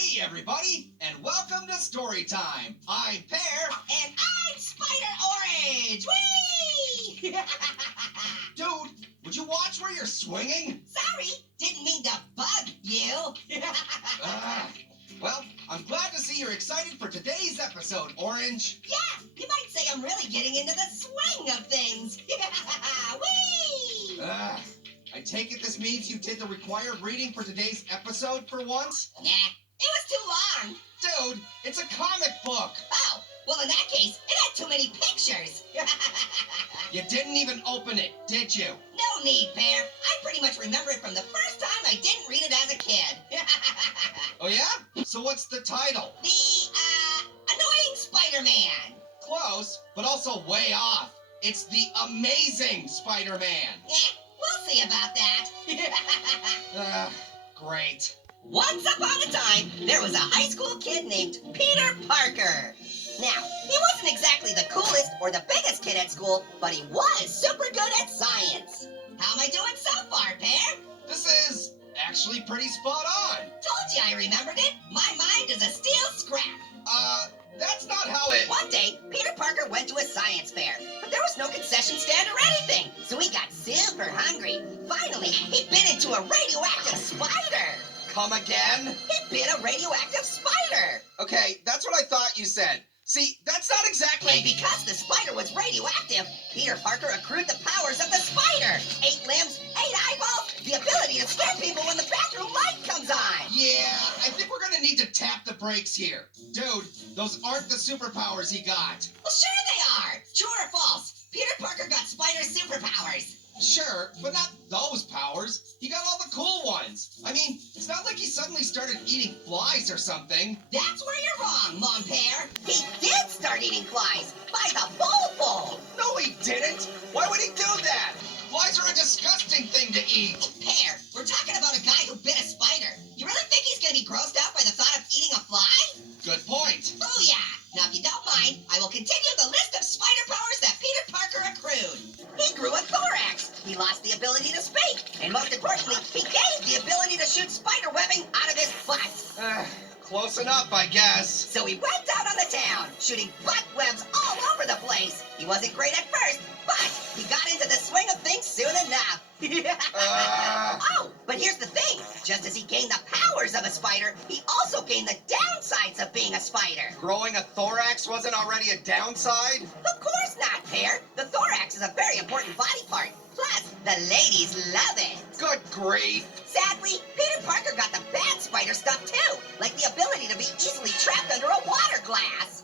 Hey everybody, and welcome to Storytime. I'm Pear. And I'm Spider Orange! Whee! Dude, would you watch where you're swinging? Sorry, didn't mean to bug you. Well, I'm glad to see you're excited for today's episode, Orange. Yeah, you might say I'm really getting into the swing of things. Whee! I take it this means you did the required reading for today's episode for once? Nah, it was too long. Dude, it's a comic book. Oh, well in that case, it had too many pictures. You didn't even open it, did you? No need, Pear. I pretty much remember it from the first time I didn't read it as a kid. Oh yeah? So what's the title? Annoying Spider-Man. Close, but also way off. It's the Amazing Spider-Man. We'll see about that. Great. Once upon a time, there was a high school kid named Peter Parker. Now, he wasn't exactly the coolest or the biggest kid at school, but he was super good at science. How am I doing so far, Pear? This is actually pretty spot on. Told you I remembered it. My mind is a steel scrap. That's not how it... One day, Peter Parker went to a science fair, but there was no concession stand or anything, so he got super hungry. Finally, he bit into a radioactive spider. Come again? He bit a radioactive spider. Okay, that's what I thought you said. See, that's not exactly... And because the spider was radioactive, Peter Parker accrued the powers of the spider. 8 limbs, 8 eyeballs, the ability to scare people when the bathroom light comes on. Yeah, I think we're gonna need to tap the brakes here. Dude, those aren't the superpowers he got. Well, sure they are. True or false? Peter Parker got spider superpowers. Sure, but not those powers. He got all the cool ones. I mean, it's not like he suddenly started eating flies or something. That's where you're wrong, Mon Pere. He did start eating flies by the bowlful. No, he didn't. Why would he do that? Flies are a disgusting thing to eat. Pear, we're talking about a guy who bit a spider. You really think he's going to be grossed out by the thought of eating a fly? Good point. Booyah! Now, if you don't mind, I will continue the list of spider powers that Peter Parker accrued. He grew a thorax. He lost the ability to speak. And most importantly, he gained the ability to shoot spider webbing out of his butt. Close enough, I guess. So he went out on the town, shooting butt webs all over the place. He wasn't great at first, but he got into the swing of things soon enough. Oh, but here's the thing. Just as he gained the powers of a spider, he also gained the downsides of being a spider. Growing a thorax wasn't already a downside? Of course not, Pear. The thorax is a very important body part. Plus, the ladies love it. Good grief. Sadly, Peter Parker got the bad spider stuff too, like the ability to be easily trapped under a water glass.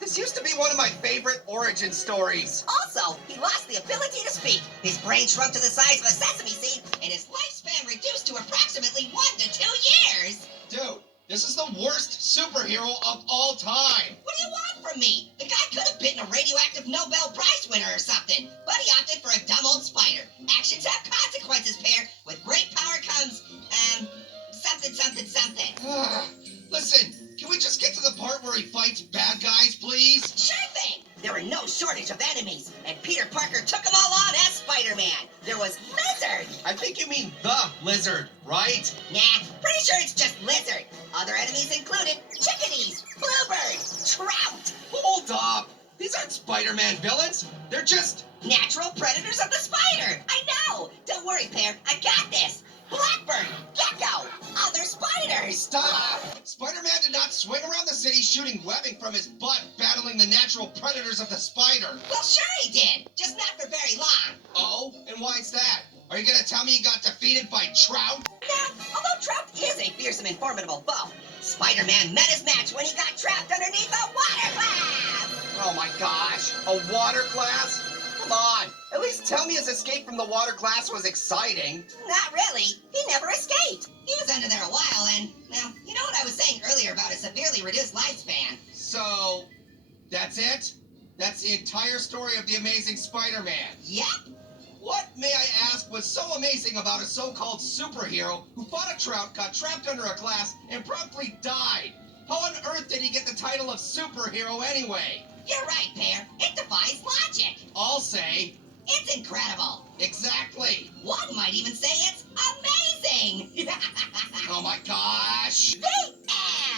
This used to be one of my favorite origin stories. Also, he lost the ability to speak. His brain shrunk to the size of a sesame seed, and his lifespan reduced to approximately 1 to 2 years. Dude, this is the worst superhero of all time. What do you want from me? The guy could have bitten a radioactive Nobel Prize winner or something, but he opted for a dumb old spider. Actions have consequences, Pear. With great power comes, something. Listen, can we just get to the part where he fights bad guys, please? Sure thing. There were no shortage of enemies, and Peter Parker took them all on as Spider-Man. There was Lizard. I think you mean the Lizard, right? Nah, pretty sure it's just Lizard. Other enemies included chickadees, bluebird, trout. Hold up. These aren't Spider-Man villains. They're just... natural predators of the spider. I know. Don't worry, Pear. I got this. Blackbird, gecko, other spiders. Stop! Spider-Man did not swing around the city shooting webbing from his butt battling the natural predators of the spider. Well, sure he did. Just not for very long. Oh? And why's that? Are you gonna tell me he got defeated by Trout? Now, although Trout is a fearsome and formidable foe, Spider-Man met his match when he got trapped underneath a water glass. Oh my gosh, a water glass? Come on, at least tell me his escape from the water glass was exciting. Not really. He never escaped. He was under there a while, and, now, you know what I was saying earlier about a severely reduced lifespan? So, that's it? That's the entire story of the Amazing Spider-Man? Yep. What, may I ask, was so amazing about a so-called superhero who fought a trout, got trapped under a glass, and promptly died? How on earth did he get the title of superhero anyway? You're right, Pear. It defies logic. I'll say... it's incredible. Exactly. One might even say it's amazing. Oh my gosh. The end.